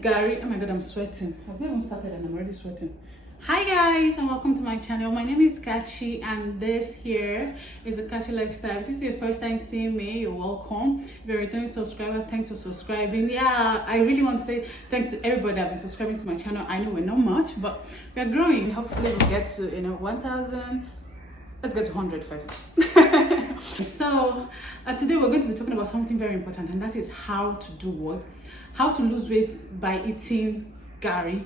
Garri. Oh my god, I'm sweating. I've not even started and I'm already sweating. Hi guys, and welcome to my channel. My name is Kachi and this here is a Kachi lifestyle. If this is your first time seeing me, you're welcome. If you're a returning subscriber, thanks for subscribing. Yeah, I really want to say thanks to everybody that has been subscribing to my channel. I know we're not much, but we're growing. Hopefully we'll get to 1,000. Let's get to 100 first. So today we're going to be talking about something very important, and that is how to do what? How to lose weight by eating Garri.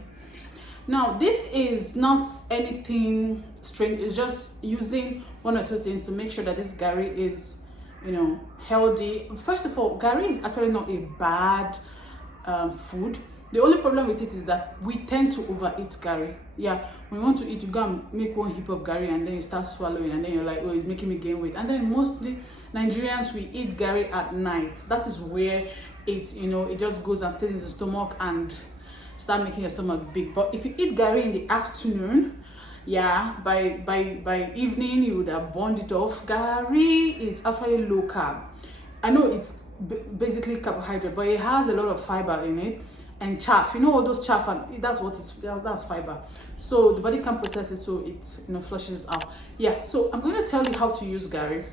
Now, this is not anything strange. It's just using one or two things to make sure that this Garri is, healthy. First of all, Garri is actually not a bad food. The only problem with it is that we tend to overeat Garri. Yeah, when you want to eat, you go and make one heap of Garri and then you start swallowing and then you're like, oh, it's making me gain weight. And then mostly Nigerians, we eat Garri at night. That is where it just goes and stays in the stomach and start making your stomach big. But if you eat Garri in the afternoon, yeah, by evening you would have burned it off. Garri is actually low carb. I know it's basically carbohydrate, but it has a lot of fiber in it and chaff. All those chaff, and that's fiber. So the body can process it, so it flushes it out. Yeah, so I'm going to tell you how to use Garri,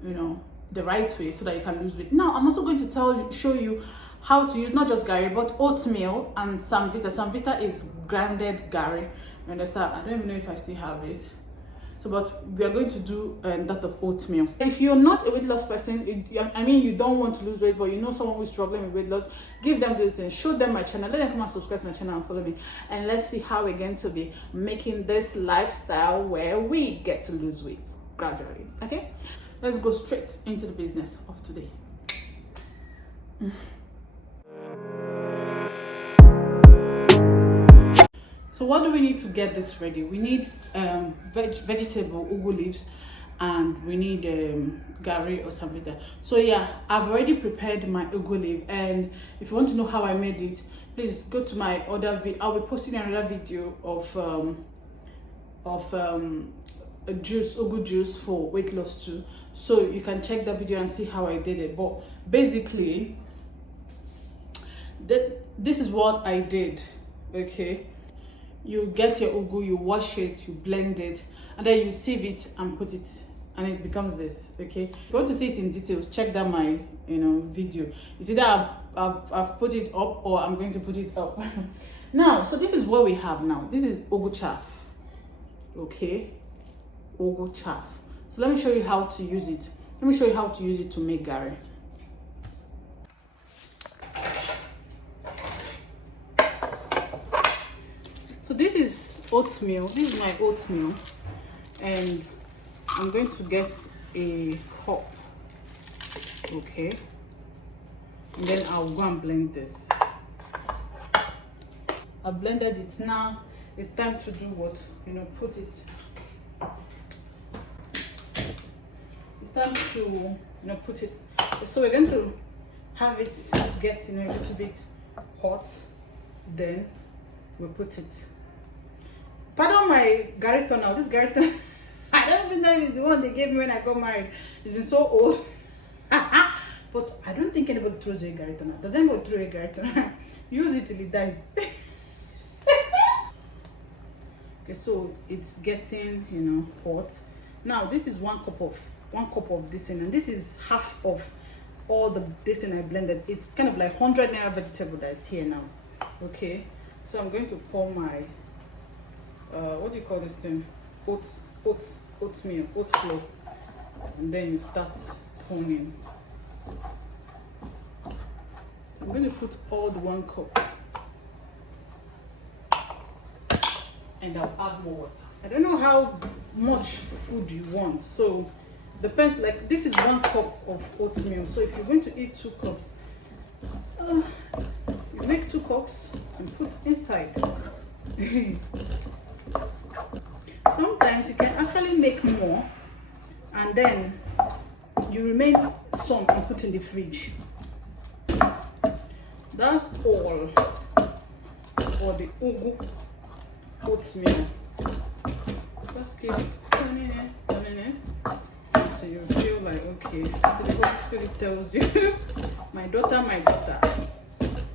the right way so that you can lose weight. Now I'm also going to show you how to use not just Garri but oatmeal and Samvita. Samvita is grounded Garri. You understand? I don't even know if I still have it. So, but we are going to do that of oatmeal. If you're not a weight loss person, you don't want to lose weight, but you know someone who's struggling with weight loss, give them this and show them my channel. Let them come and subscribe to my channel and follow me. And let's see how we're going to be making this lifestyle where we get to lose weight gradually. Okay? Let's go straight into the business of today. So what do we need to get this ready? We need vegetable ugu leaves, and we need Garri or Samvita. So yeah, I've already prepared my ugu leaf, and if you want to know how I made it, please go to my other video. I'll be posting another video of ugu juice for weight loss too, so you can check that video and see how I did it. But basically, this is what I did. Okay, you get your ugu, you wash it, you blend it, and then you sieve it and put it, and it becomes this. Okay, if you want to see it in details, check that my video. You see that I've put it up, or I'm going to put it up. Now, so this is what we have now. This is ugu chaff. Okay, ugu chaff. So let me show you how to use it. Let me show you how to use it to make Garri. So this is oatmeal. This is my oatmeal, and I'm going to get a cup. Okay, and then I'll go and blend this. I blended it. Now it's time to do what? Put it. It's time to put it. So we're going to have it get a little bit hot. Then we put it. Pardon my Garri now. This Garri turnout, I don't even know if it's the one they gave me when I got married. It's been so old. But I don't think anybody throws away Garri turnout. Does anybody throw away Garri turnout? Use it till it dies. Okay, so it's getting hot. Now this is one cup of this in, and this is half of all this in I blended. It's kind of like 100 naira vegetable that is here now. Okay, so I'm going to pour my what do you call this thing? Oatmeal, oat flour, and then you start turning. I'm going to put all the 1 cup, and I'll add more water. I don't know how much food you want, so depends. Like this is 1 cup of oatmeal, so if you're going to eat 2 cups, you make 2 cups and put inside. Sometimes you can actually make more, and then you remain some and put in the fridge. That's all for the ugu oatmeal. Just keep turning it so you feel like okay. So the Holy Spirit tells you, my daughter,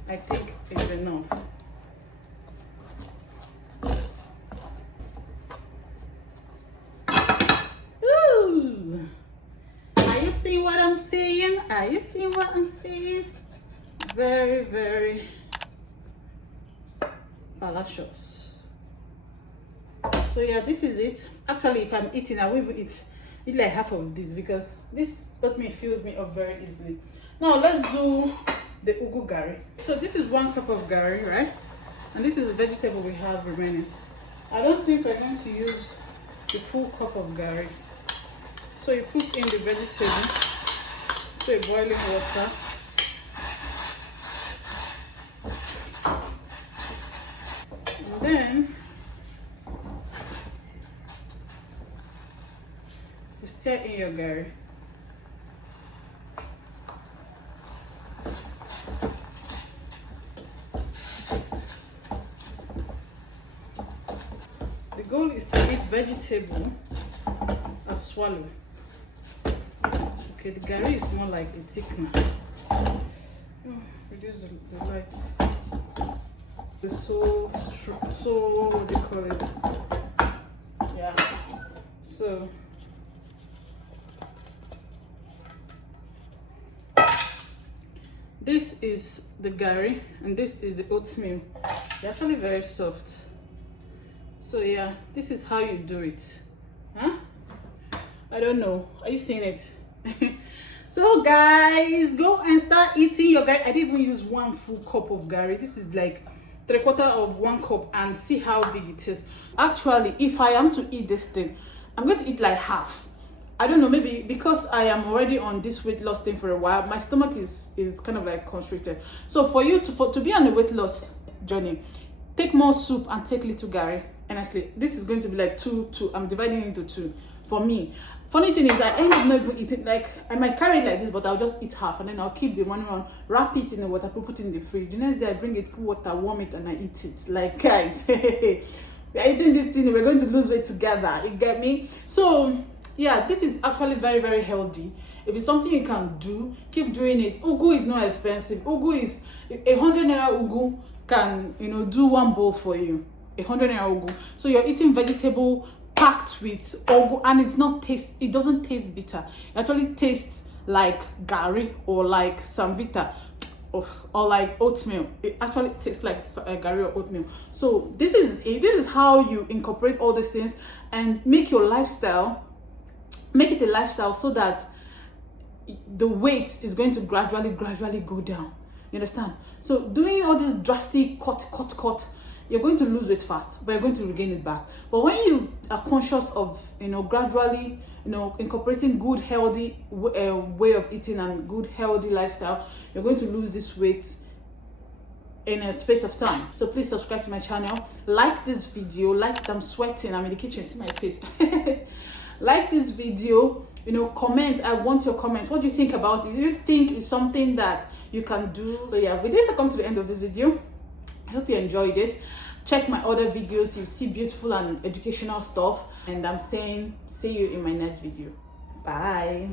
I think is enough. Ooh! Are you seeing what I'm saying? Are you seeing what I'm saying? Very, very delicious. So yeah, this is it. Actually, if I'm eating, I will even eat like half of this because this oatmeal fills me up very easily. Now let's do the ugu garri. So this is 1 cup of garri, right? And this is the vegetable we have remaining. I don't think we're going to use the full cup of garri. So you put in the vegetable to a boiling water. And then you stir in your garri. The goal is to eat vegetable as swallow. Okay, the garri is more like a thickener. Reduce the light. It's so what do you call it? Yeah. So this is the garri and this is the oatmeal. They're actually very soft. So yeah, this is how you do it. Huh? I don't know. Are you seeing it? So guys, go and start eating your garri. I didn't even use 1 full cup of garri. This is like 3/4 of 1 cup, and see how big it is. Actually, if I am to eat this thing, I'm going to eat like half. I don't know, maybe because I am already on this weight loss thing for a while, my stomach is kind of like constricted. So for you to be on a weight loss journey, take more soup and take little garri. Honestly, this is going to be like 2. I'm dividing it into 2 for me. Funny thing is, I end up not even eating. Like, I might carry it like this, but I'll just eat half and then I'll keep the one on, wrap it in the water, put it in the fridge. The next day I bring it, put water, warm it, and I eat it. Like, guys, we are eating this thing, we're going to lose weight together. You get me? So yeah, this is actually very, very healthy. If it's something you can do, keep doing it. Ugu is not expensive. Ugu is 100 naira ugu can, you know, do 1 bowl for you. 100 naira ugu. So you're eating vegetable packed with ugu, and it doesn't taste bitter. It actually tastes like garri or like samvita or like oatmeal. It actually tastes like garri or oatmeal. So this is how you incorporate all these things and make it a lifestyle so that the weight is going to gradually go down. You understand? So doing all this drastic cut, you're going to lose weight fast, but you're going to regain it back. But when you are conscious of, you know, gradually, you know, incorporating good, healthy way of eating and good, healthy lifestyle, you're going to lose this weight in a space of time. So please subscribe to my channel, like this video, like I'm sweating, I'm in the kitchen, see my face. Like this video, you know, comment. I want your comment. What do you think about it? Do you think it's something that you can do? So yeah, with this I come to the end of this video. I hope you enjoyed it. Check my other videos, you see beautiful and educational stuff, and I'm saying see you in my next video. Bye.